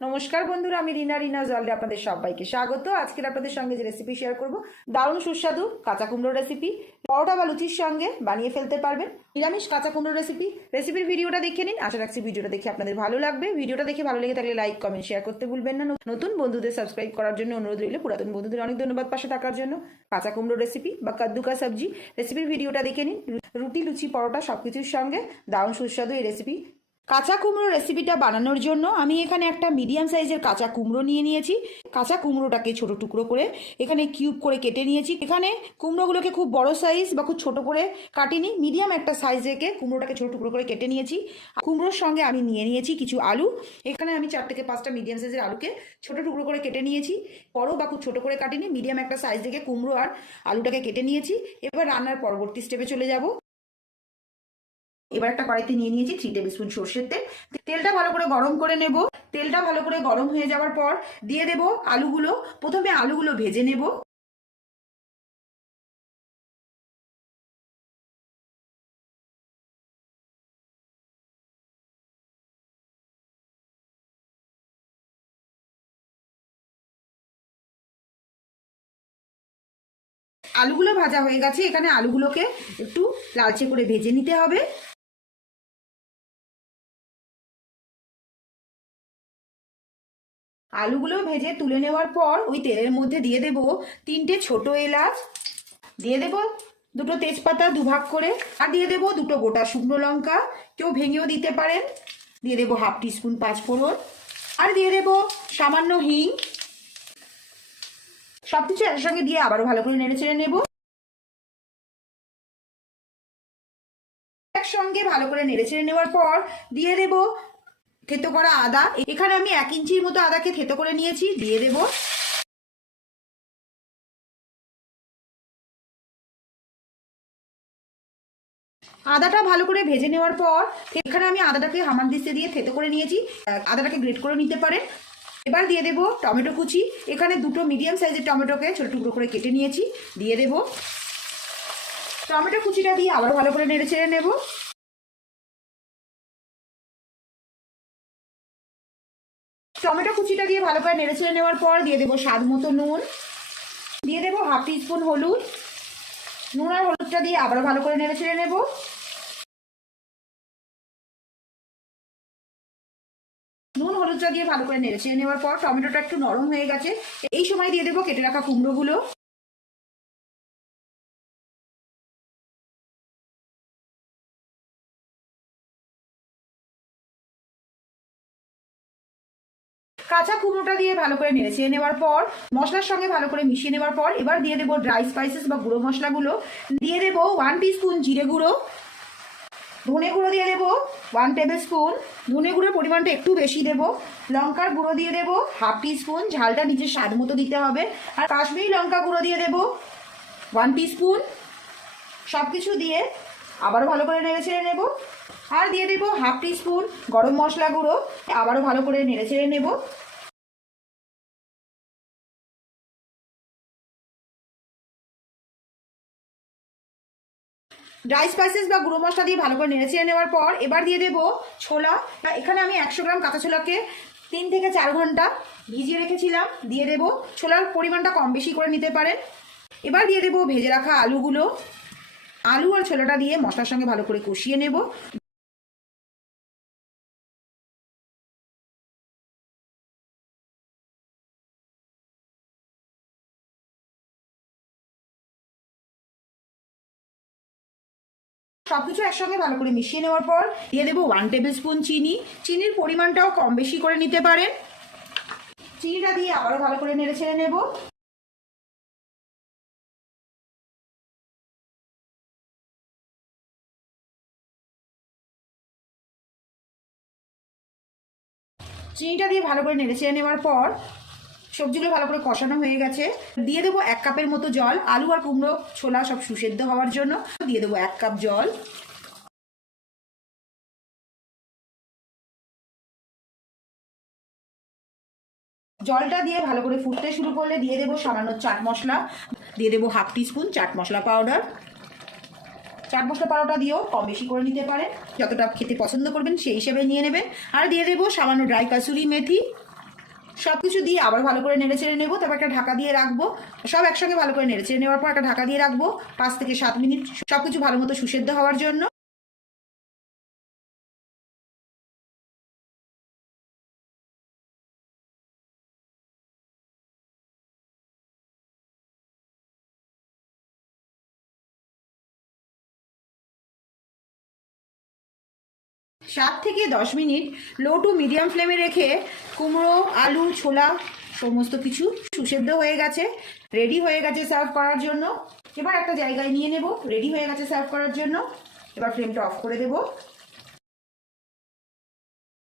নমস্কার বন্ধুরা, আমি রিনা জলদে আপনাদের সবাইকে স্বাগত। আজকের আপনাদের সঙ্গে যে রেসিপি শেয়ার করব, দারুণ সুস্বাদু কাঁচা কুমড়োর রেসিপি। পরোটা বা লুচির সঙ্গে বানিয়ে ফেলতে পারবেন নিরামিষ কাঁচা কুমড়োর রেসিপির ভিডিওটা দেখে নিন। আশা রাখছি ভিডিওটা দেখে আপনাদের ভালো লাগবে। ভিডিওটা দেখে ভালো লেগে থাকলে লাইক কমেন্ট শেয়ার করতে ভুলবেন না। নতুন বন্ধুদের সাবস্ক্রাইব করার জন্য অনুরোধ রইল। পুরাতন বন্ধুদের অনেক ধন্যবাদ পাশে থাকার জন্য। কাঁচা কুমড়োর রেসিপি বা কাদ্দুকা সবজি রেসিপির ভিডিওটা দেখে নিন। রুটি, লুচি, পরোটা সবকিছুর সঙ্গে দারুণ সুস্বাদু এই রেসিপি। কাঁচা কুমড়ো রেসিপিটা বানানোর জন্য আমি এখানে একটা মিডিয়াম সাইজের কাঁচা কুমড়ো নিয়ে নিয়েছি। কাঁচা কুমড়োটাকে ছোট টুকরো করে এখানে কিউব করে কেটে নিয়েছি। এখানে কুমড়োগুলোকে খুব বড় সাইজ বা খুব ছোট করে কাটিনি, মিডিয়াম একটা সাইজ রেখে কুমড়োটাকে ছোট টুকরো করে কেটে নিয়েছি। কুমড়োর সঙ্গে আমি নিয়ে নিয়েছি কিছু আলু। এখানে আমি 4 থেকে 5টা মিডিয়াম সাইজের আলুকে ছোট টুকরো করে কেটে নিয়েছি। বড় বা খুব ছোট করে কাটিনি, মিডিয়াম একটা সাইজ রেখে কুমড়ো আর আলুটাকে কেটে নিয়েছি। এবার রান্নার পরবর্তী স্টেপে চলে যাব। এবার একটা কড়াইতে নিয়ে নিয়েছি 3 টেবিল স্পুন সর্ষের তেল। তেলটা ভালো করে গরম করে নেব। তেলটা ভালো করে গরম হয়ে যাওয়ার পর দিয়ে দেব আলুগুলো। প্রথমে আলুগুলো ভেজে নেব। আলুগুলো ভাজা হয়ে গেছে। এখানে আলুগুলোকে একটু লালচে করে ভেজে নিতে হবে। আলুগুলো ভেজে তুলে নেওয়ার পর ওই তেলের মধ্যে দিয়ে দেব 3টে ছোট এলাচ, দিয়ে দেব 2টো তেজপাতা দুভাগ করে, আর দিয়ে দেব 2টো গোটা শুকনো লঙ্কা, কেউ ভেঙেও দিতে পারেন। দিয়ে দেব 1/2 টিস্পুন পাঁচফোড়ন, আর দিয়ে দেব সামান্য হিং। সবকিছু একসঙ্গে দিয়ে আবারও ভালো করে নেড়ে চেড়ে নেব। একসঙ্গে ভালো করে নেড়ে চেড়ে নেওয়ার পর দিয়ে দেব থেতো করা আদা। এখানে আমি 1 ইঞ্চির মতো আদাকে থেতো করে নিয়েছি, দিয়ে দেব। আদাটা ভালো করে ভেজে নেওয়ার পর এখানে আমি আদাটাকে হামানদিস্তে দিয়ে থেতো করে নিয়েছি। আদাটাকে গ্রেট করে নিতে পারেন। এবার দিয়ে দেব টমেটো কুচি। এখানে 2টো মিডিয়াম সাইজের টমেটোকে ছোট টুকরো করে কেটে নিয়েছি, দিয়ে দেব। টমেটো কুচিটা দিয়ে আবার ভালো করে নেড়ে চেড়ে নেব। টমেটো কুচিটা দিয়ে ভালো করে নেড়ে চেড়ে নেওয়ার পর দিয়ে দেবো স্বাদ মতো নুন, দিয়ে দেবো 1/2 টিস্পুন হলুদ। নুন আর হলুদটা দিয়ে আবার ভালো করে নেড়ে চেড়ে নেব। নুন হলুদটা দিয়ে ভালো করে নেড়ে চেড়ে নেওয়ার পর টমেটোটা একটু নরম হয়ে গেছে। এই সময় দিয়ে দেবো কেটে রাখা কুমড়োগুলো। কাঁচা কুমড়োটা দিয়ে ভালো করে নেড়ে চেড়ে নেওয়ার পর মশলার সঙ্গে ভালো করে মিশিয়ে নেওয়ার পর এবার দিয়ে দেবো ড্রাই স্পাইসেস বা গুঁড়ো মশলাগুলো। দিয়ে দেবো 1 টিস্পুন জিরে গুঁড়ো, ধনে গুঁড়ো দিয়ে দেবো 1 টেবিল স্পুন, ধনে গুঁড়োর পরিমাণটা একটু বেশি দেবো। লঙ্কার গুঁড়ো দিয়ে দেবো 1/2 টিস্পুন, ঝালটা নিজের স্বাদ মতো দিতে হবে। আর কাশ্মীরি লঙ্কা গুঁড়ো দিয়ে দেবো 1 টিস্পুন। সব কিছু দিয়ে আবারও ভালো করে নেড়ে ছেড়ে নেব। আর দিয়ে দেবো 1/2 টিস্পুন গরম মশলা গুঁড়ো, আবারও ভালো করে নেড়ে ছেড়ে নেব। ড্রাই স্পাইসেস বা গুঁড়ো মশলা দিয়ে ভালো করে নেড়ে চেড়ে নেওয়ার পর এবার দিয়ে দেবো ছোলা। এখানে আমি 100 গ্রাম কাঁচা ছোলাকে 3 থেকে 4 ঘন্টা ভিজিয়ে রেখেছিলাম, দিয়ে দেবো। ছোলার পরিমাণটা কম বেশি করে নিতে পারেন। এবার দিয়ে দেবো ভেজে রাখা আলুগুলো। আলু আর ছোলাটা দিয়ে মশলার সঙ্গে ভালো করে কষিয়ে নেব। সবকিছু একসঙ্গে ভালো করে মিশিয়ে নেওয়ার পর দিয়ে দেবো 1 টেবিল স্পুন চিনি। চিনির পরিমাণটাও কম বেশি করে নিতে পারেন। চিনিটা দিয়ে আবারও ভালো করে নেড়ে ছেড়ে নেব। চিনিটা দিয়ে ভালো করে নেড়ে ছেড়ে নেওয়ার পর সবজিগুলো ভালো করে কষানো হয়ে গেছে। দিয়ে দেবো 1 কাপের মতো জল। আলু আর কুমড়ো ছোলা সব সুসেদ্ধ হওয়ার জন্য দিয়ে দেবো 1 কাপ জল। জলটা দিয়ে ভালো করে ফুটতে শুরু করলে দিয়ে দেবো সামান্য চাট মশলা। দিয়ে দেবো 1/2 টিস্পুন চাট মশলা পাউডার। চাট মশলা পাউডারটা দিয়েও কম বেশি করে নিতে পারেন, যতটা খেতে পছন্দ করবেন সেই হিসেবে নিয়ে নেবেন। আর দিয়ে দেবো সামান্য ড্রাই কাসুরি মেথি। সব কিছু দিয়ে আবার ভালো করে নেড়ে চেড়ে নেবো, তারপর একটা ঢাকা দিয়ে রাখবো। সব একসঙ্গে ভালো করে নেড়ে চেড়ে নেওয়ার পর একটা ঢাকা দিয়ে রাখবো 5 থেকে 7 মিনিট, সব কিছু ভালো মতো সুসেদ্ধ হওয়ার জন্য। 7 থেকে 10 মিনিট লো টু মিডিয়াম ফ্লেমে রেখে কুমড়ো, আলু, ছোলা সমস্ত কিছু সুসেদ্ধ হয়ে গেছে, রেডি হয়ে গেছে সার্ভ করার জন্য। এবার একটা জায়গায় নিয়ে নেব, রেডি হয়ে গেছে সার্ভ করার জন্য। এবার ফ্লেমটা অফ করে দেবো।